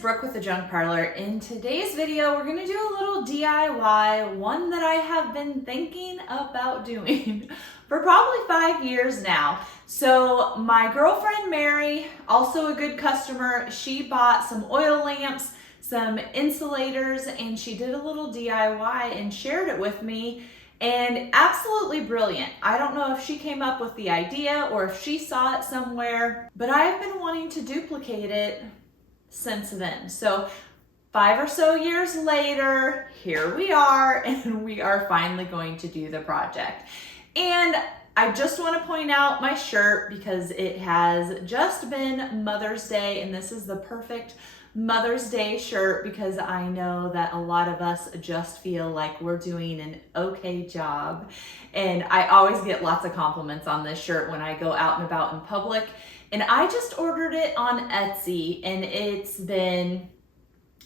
Brooke with the Junk Parlor. In today's video, we're gonna do a little DIY, one that I have been thinking about doing for probably 5 years now. So my girlfriend Mary, also a good customer, she bought some oil lamps, some insulators, and she did a little DIY and shared it with me. And absolutely brilliant. I don't know if she came up with the idea or if she saw it somewhere, but I've been wanting to duplicate it since then. So 5 or so years later, here we are, and we are finally going to do the project. And I just want to point out my shirt because it has just been Mother's Day, and this is the perfect Mother's Day shirt because I know that a lot of us just feel like we're doing an okay job. And I always get lots of compliments on this shirt when I go out and about in public. And I just ordered it on Etsy, and it's been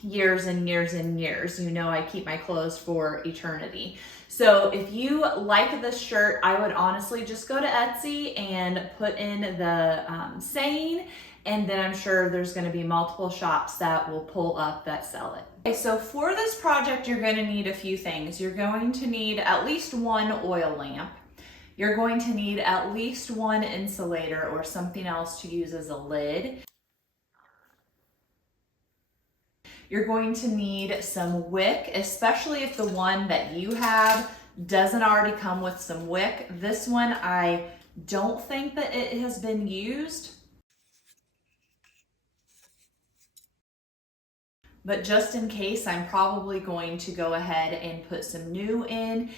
years and years and years. You know, I keep my clothes for eternity. So if you like this shirt, I would honestly just go to Etsy and put in the saying, and then I'm sure there's going to be multiple shops that will pull up that sell it. Okay, so for this project, you're going to need a few things. You're going to need at least one oil lamp. You're going to need at least one insulator or something else to use as a lid. You're going to need some wick, especially if the one that you have doesn't already come with some wick. This one, I don't think that it has been used, but just in case, I'm probably going to go ahead and put some new in.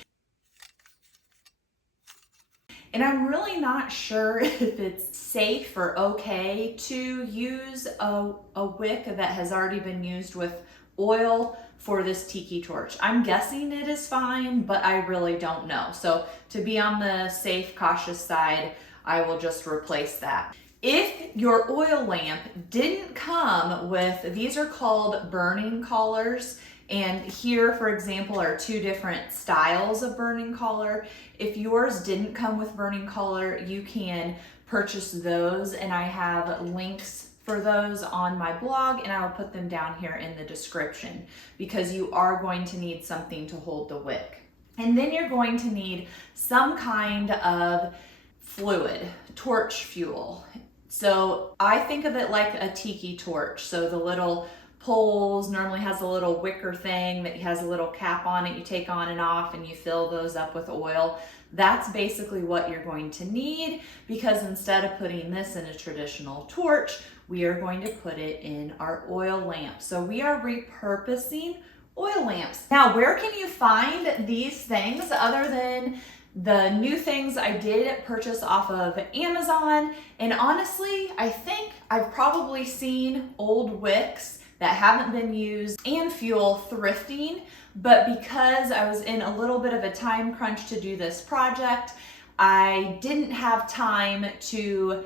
And I'm really not sure if it's safe or okay to use a wick that has already been used with oil for this tiki torch. I'm guessing it is fine, but I really don't know. So to be on the safe, cautious side, I will just replace that. If your oil lamp didn't come with, these are called burning collars. And here, for example, are 2 different styles of burning collar. If yours didn't come with burning collar, you can purchase those, and I have links for those on my blog, and I'll put them down here in the description because you are going to need something to hold the wick. And then you're going to need some kind of fluid, torch fuel. So I think of it like a tiki torch. So the little poles normally has a little wicker thing that has a little cap on it. You take on and off and you fill those up with oil. That's basically what you're going to need, because instead of putting this in a traditional torch, we are going to put it in our oil lamp. So we are repurposing oil lamps. Now, where can you find these things other than the new things I did purchase off of Amazon? And honestly, I think I've probably seen old wicks that haven't been used and fuel thrifting, but because I was in a little bit of a time crunch to do this project, I didn't have time to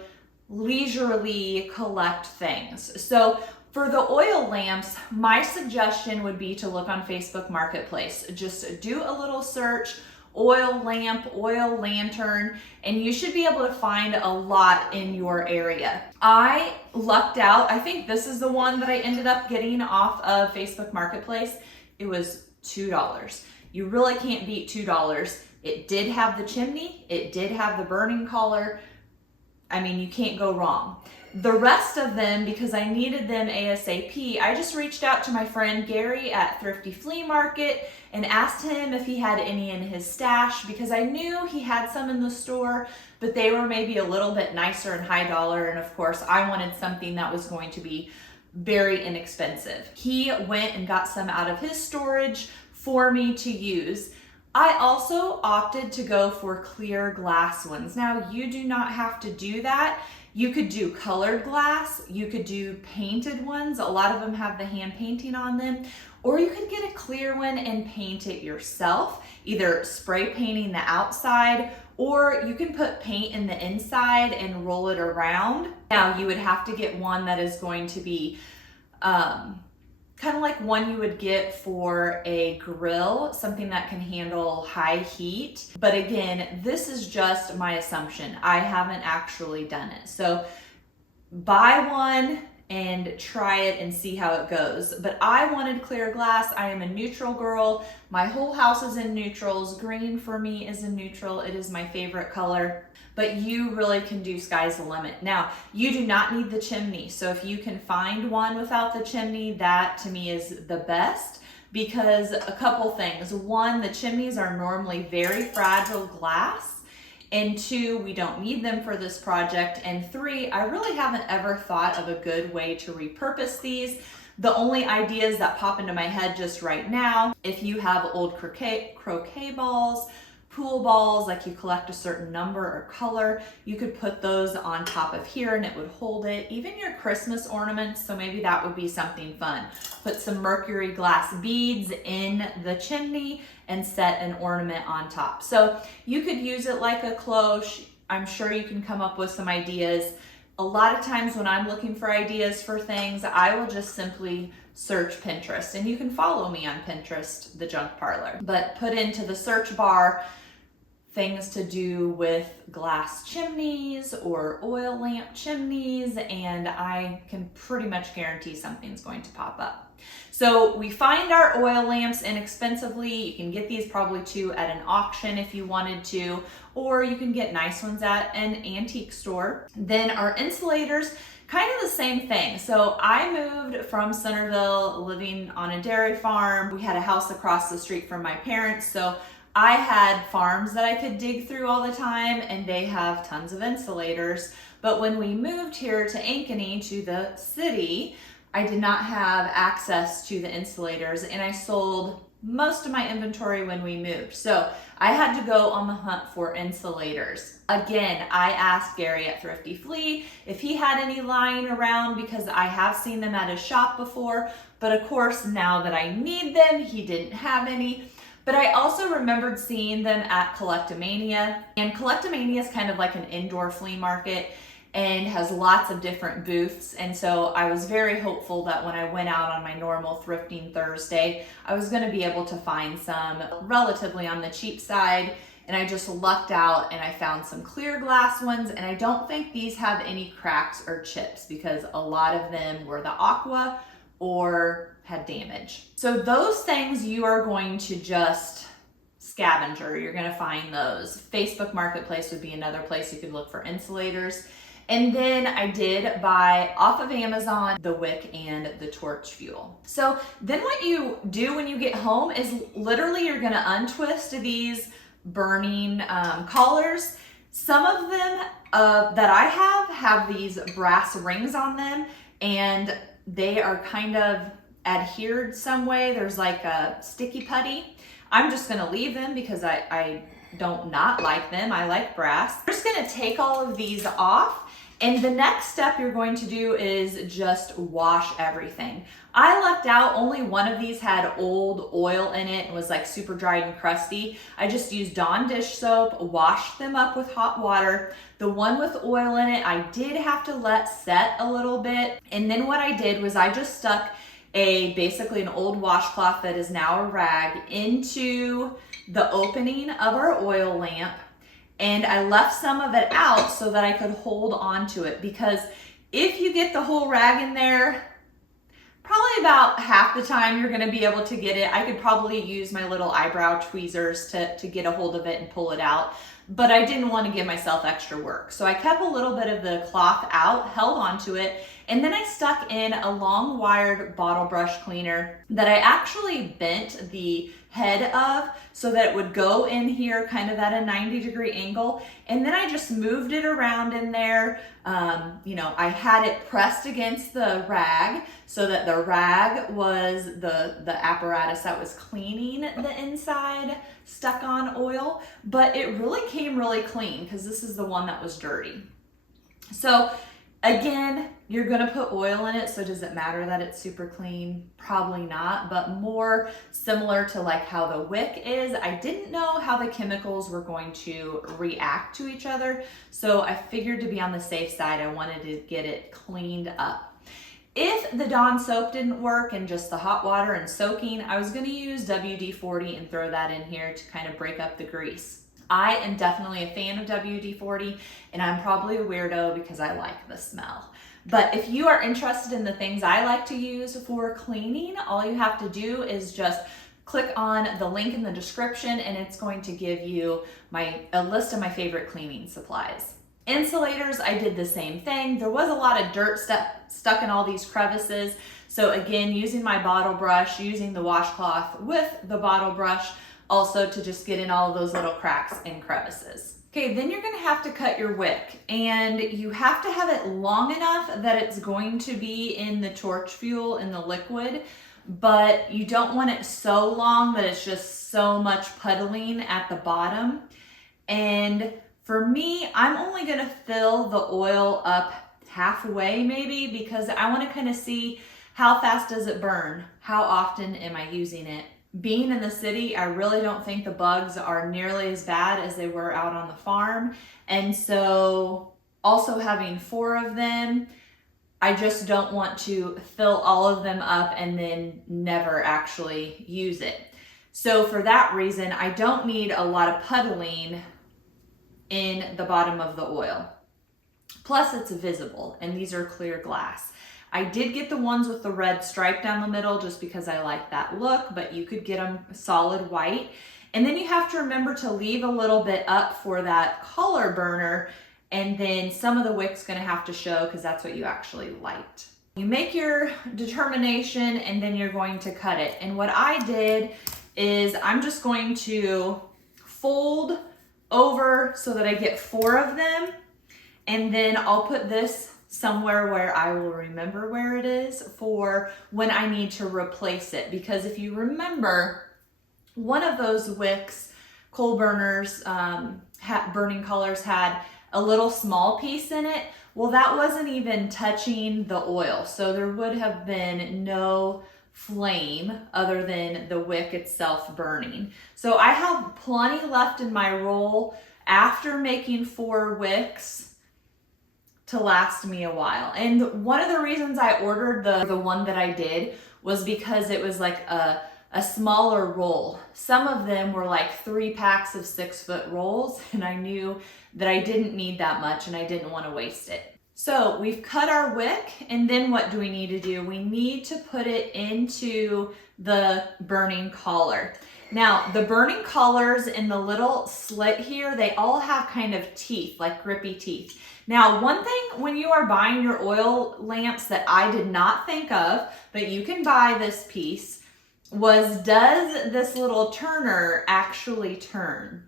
leisurely collect things. So for the oil lamps, my suggestion would be to look on Facebook Marketplace. Just do a little search, oil lamp, oil lantern, and you should be able to find a lot in your area. I lucked out. I think this is the one that I ended up getting off of Facebook Marketplace. It was $2. You really can't beat $2. It did have the chimney. It did have the burning collar. I mean, you can't go wrong. The rest of them, because I needed them ASAP, I just reached out to my friend Gary at Thrifty Flea Market and asked him if he had any in his stash, because I knew he had some in the store, but they were maybe a little bit nicer and high dollar. And of course, I wanted something that was going to be very inexpensive. He went and got some out of his storage for me to use. I also opted to go for clear glass ones. Now, you do not have to do that. You could do colored glass, you could do painted ones. A lot of them have the hand painting on them, or you could get a clear one and paint it yourself, either spray painting the outside, or you can put paint in the inside and roll it around. Now, you would have to get one that is going to be kind of like one you would get for a grill, something that can handle high heat. But again, this is just my assumption. I haven't actually done it. So buy one and try it and see how it goes. But I wanted clear glass. I am a neutral girl. My whole house is in neutrals. Green for me is a neutral. It is my favorite color. But you really can do sky's the limit. Now, you do not need the chimney. So if you can find one without the chimney, that to me is the best, because a couple things. One, the chimneys are normally very fragile glass. And two, we don't need them for this project. And three, I really haven't ever thought of a good way to repurpose these. The only ideas that pop into my head just right now, if you have old croquet balls, pool balls, like you collect a certain number or color, you could put those on top of here and it would hold it. Even your Christmas ornaments, so maybe that would be something fun. Put some mercury glass beads in the chimney and set an ornament on top. So you could use it like a cloche. I'm sure you can come up with some ideas. A lot of times when I'm looking for ideas for things, I will just simply search Pinterest, and you can follow me on Pinterest, the Junk Parlor, but put into the search bar things to do with glass chimneys or oil lamp chimneys, and I can pretty much guarantee something's going to pop up. So we find our oil lamps inexpensively. You can get these probably too at an auction if you wanted to, or you can get nice ones at an antique store. Then our insulators, kind of the same thing. So I moved from Centerville, living on a dairy farm. We had a house across the street from my parents, so I had farms that I could dig through all the time, and they have tons of insulators. But when we moved here to Ankeny, to the city, I did not have access to the insulators, and I sold most of my inventory when we moved. So I had to go on the hunt for insulators. Again, I asked Gary at Thrifty Flea if he had any lying around, because I have seen them at his shop before, but of course now that I need them, he didn't have any. But I also remembered seeing them at Collectomania, and Collectomania is kind of like an indoor flea market and has lots of different booths. And so I was very hopeful that when I went out on my normal thrifting Thursday, I was going to be able to find some relatively on the cheap side. And I just lucked out and I found some clear glass ones, and I don't think these have any cracks or chips because a lot of them were the aqua or had damage. So those things you are going to just scavenger. You're going to find those. Facebook Marketplace would be another place you could look for insulators. And then I did buy off of Amazon the wick and the torch fuel. So then what you do when you get home is literally you're going to untwist these burning collars. Some of them that I have these brass rings on them, and they are kind of adhered some way. There's like a sticky putty. I'm just gonna leave them because I don't not like them. I like brass. I'm just gonna take all of these off, and the next step you're going to do is just wash everything. I lucked out, only one of these had old oil in it and was like super dried and crusty. I just used Dawn dish soap, washed them up with hot water. The one with oil in it, I did have to let set a little bit. And then what I did was I just stuck basically an old washcloth that is now a rag into the opening of our oil lamp, and I left some of it out so that I could hold on to it, because if you get the whole rag in there, probably about half the time you're going to be able to get it. I could probably use my little eyebrow tweezers to get a hold of it and pull it out, but I didn't want to give myself extra work. So I kept a little bit of the cloth out, held onto it, and then I stuck in a long wired bottle brush cleaner that I actually bent the head of so that it would go in here kind of at a 90-degree angle. And then I just moved it around in there. I had it pressed against the rag so that the rag was the apparatus that was cleaning the inside stuck on oil, but it really came really clean because this is the one that was dirty. So again, you're gonna put oil in it, so does it matter that it's super clean? Probably not, but more similar to like how the wick is. I didn't know how the chemicals were going to react to each other, so I figured to be on the safe side, I wanted to get it cleaned up. If the Dawn soap didn't work and just the hot water and soaking, I was gonna use WD-40 and throw that in here to kind of break up the grease. I am definitely a fan of WD-40, and I'm probably a weirdo because I like the smell. But if you are interested in the things I like to use for cleaning, all you have to do is just click on the link in the description and it's going to give you a list of my favorite cleaning supplies. Insulators, I did the same thing. There was a lot of dirt stuck in all these crevices. So again, using my bottle brush, using the washcloth with the bottle brush, also to just get in all of those little cracks and crevices. Okay, then you're gonna have to cut your wick, and you have to have it long enough that it's going to be in the torch fuel, in the liquid, but you don't want it so long that it's just so much puddling at the bottom. And for me, I'm only gonna fill the oil up halfway maybe, because I wanna kind of see how fast does it burn? How often am I using it? Being in the city, I really don't think the bugs are nearly as bad as they were out on the farm. And so also having 4 of them, I just don't want to fill all of them up and then never actually use it. So for that reason, I don't need a lot of puddling in the bottom of the oil. Plus it's visible, and these are clear glass. I did get the ones with the red stripe down the middle just because I like that look, but you could get them solid white. And then you have to remember to leave a little bit up for that color burner, and then some of the wick's gonna have to show because that's what you actually liked. You make your determination and then you're going to cut it. And what I did is I'm just going to fold over so that I get 4 of them, and then I'll put this somewhere where I will remember where it is for when I need to replace it. Because if you remember, one of those wicks, coal burners, burning colors, had a little small piece in it. Well, that wasn't even touching the oil, so there would have been no flame other than the wick itself burning. So I have plenty left in my roll after making 4 wicks to last me a while. And one of the reasons I ordered the one that I did was because it was like a smaller roll. Some of them were like 3 packs of 6-foot rolls, and I knew that I didn't need that much and I didn't want to waste it. So we've cut our wick, and then what do we need to do? We need to put it into the burning collar. Now, the burning collars in the little slit here, they all have kind of teeth, like grippy teeth. Now, one thing when you are buying your oil lamps that I did not think of, but you can buy this piece, was does this little turner actually turn?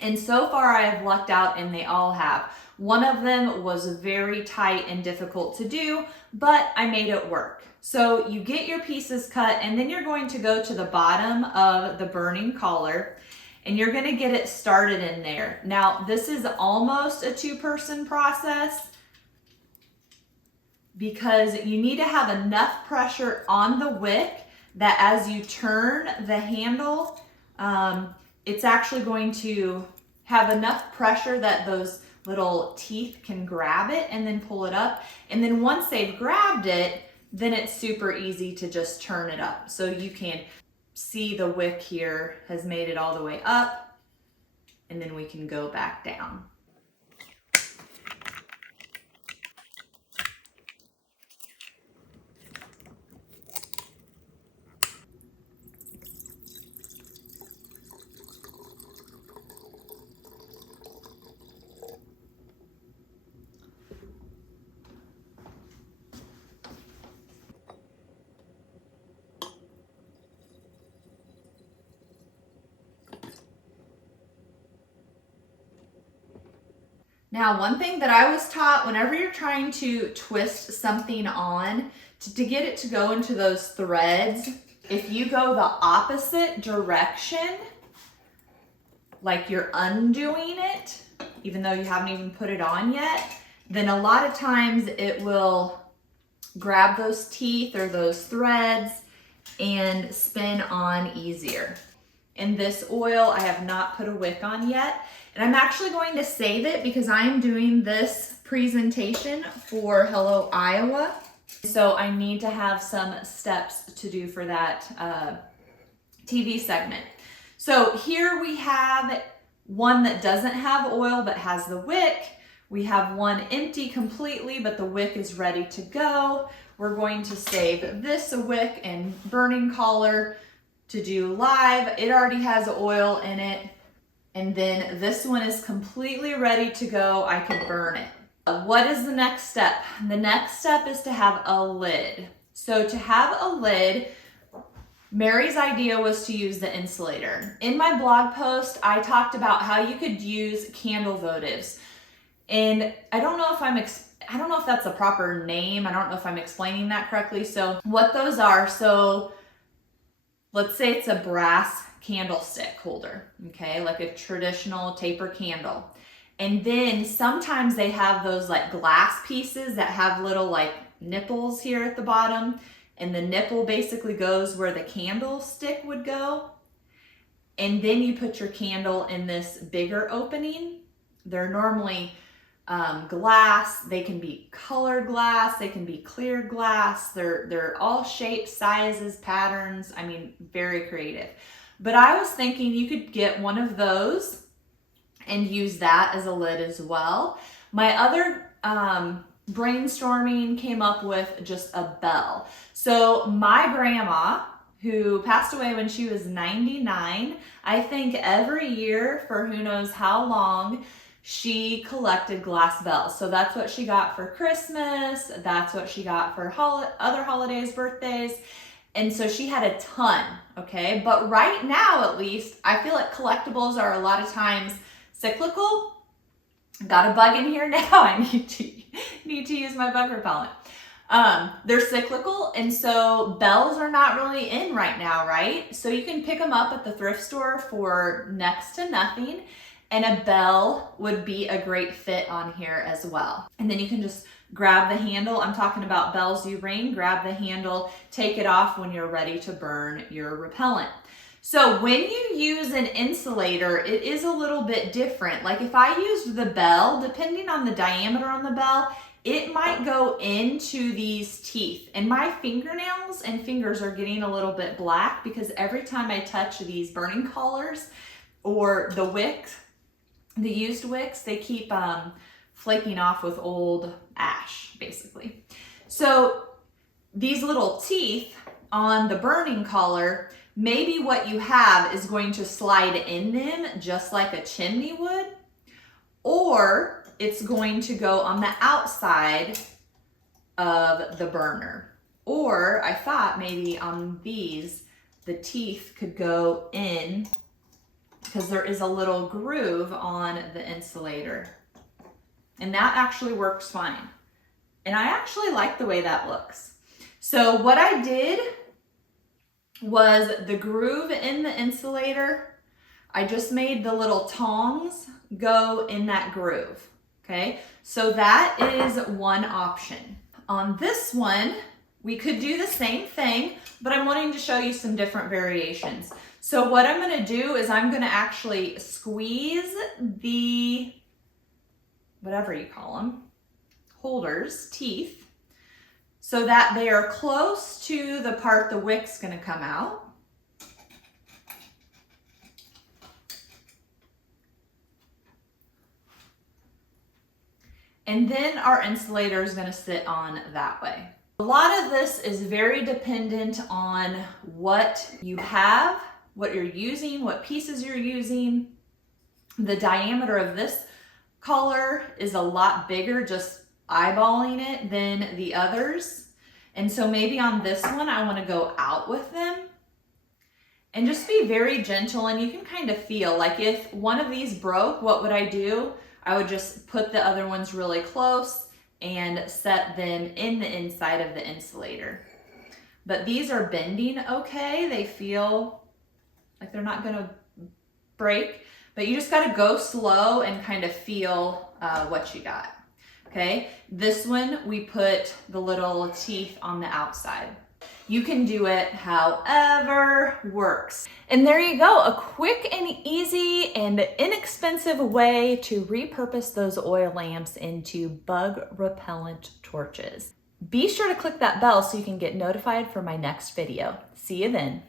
And so far I have lucked out and they all have. One of them was very tight and difficult to do, but I made it work. So you get your pieces cut, and then you're going to go to the bottom of the burning collar and you're gonna get it started in there. Now, this is almost a 2-person process because you need to have enough pressure on the wick that as you turn the handle, it's actually going to have enough pressure that those little teeth can grab it and then pull it up. And then once they've grabbed it, then it's super easy to just turn it up. So you can see the wick here has made it all the way up, and then we can go back down. Now, one thing that I was taught, whenever you're trying to twist something on, to get it to go into those threads, if you go the opposite direction, like you're undoing it, even though you haven't even put it on yet, then a lot of times it will grab those teeth or those threads and spin on easier. In this oil, I have not put a wick on yet. And I'm actually going to save it because I am doing this presentation for Hello Iowa. So I need to have some steps to do for that TV segment. So here we have one that doesn't have oil but has the wick. We have one empty completely, but the wick is ready to go. We're going to save this wick and burning collar to do live. It already has oil in it. And then this one is completely ready to go. I can burn it. What is the next step? The next step is to have a lid. So to have a lid, Mary's idea was to use the insulator. In my blog post, I talked about how you could use candle votives. And I don't know if that's a proper name. I don't know if I'm explaining that correctly. So what those are, so let's say it's a brass candlestick holder, okay? Like a traditional taper candle. And then sometimes they have those like glass pieces that have little like nipples here at the bottom. And the nipple basically goes where the candlestick would go. And then you put your candle in this bigger opening. They're normally glass. They can be colored glass. They can be clear glass. They're all shapes, sizes, patterns. I mean, very creative. But I was thinking you could get one of those and use that as a lid as well. My other brainstorming came up with just a bell. So my grandma, who passed away when she was 99, I think every year for who knows how long, she collected glass bells. So that's what she got for Christmas. That's what she got for other holidays, birthdays. And so she had a ton, okay? But right now, at least, I feel like collectibles are a lot of times cyclical. Got a bug in here now. I need to use my bug repellent. They're cyclical, and so bells are not really in right now, right? So you can pick them up at the thrift store for next to nothing, and a bell would be a great fit on here as well. And then you can just grab the handle. I'm talking about bells you ring. Grab the handle, take it off when you're ready to burn your repellent. So when you use an insulator, it is a little bit different. Like if I used the bell, depending on the diameter on the bell, it might go into these teeth. And my fingernails and fingers are getting a little bit black because every time I touch these burning collars or the wicks, the used wicks, they keep flaking off with old ash, basically. So these little teeth on the burning collar, maybe what you have is going to slide in them just like a chimney would, or it's going to go on the outside of the burner. Or I thought maybe on these, the teeth could go in because there is a little groove on the insulator. And that actually works fine. And I actually like the way that looks. So what I did was the groove in the insulator, I just made the little tongs go in that groove, okay? So that is one option. On this one, we could do the same thing, but I'm wanting to show you some different variations. So what I'm gonna do is I'm gonna actually squeeze the, whatever you call them, holders, teeth, so that they are close to the part the wick's gonna come out. And then our insulator is gonna sit on that way. A lot of this is very dependent on what you have, what you're using, what pieces you're using. The diameter of this collar is a lot bigger, just eyeballing it, than the others. And so maybe on this one, I want to go out with them and just be very gentle. And you can kind of feel like if one of these broke, what would I do? I would just put the other ones really close and set them in the inside of the insulator. But these are bending okay. They feel like they're not gonna break, but you just gotta go slow and kind of feel what you got, okay? This one, we put the little teeth on the outside. You can do it however works. And there you go, a quick and easy and inexpensive way to repurpose those oil lamps into bug repellent torches. Be sure to click that bell so you can get notified for my next video. See you then.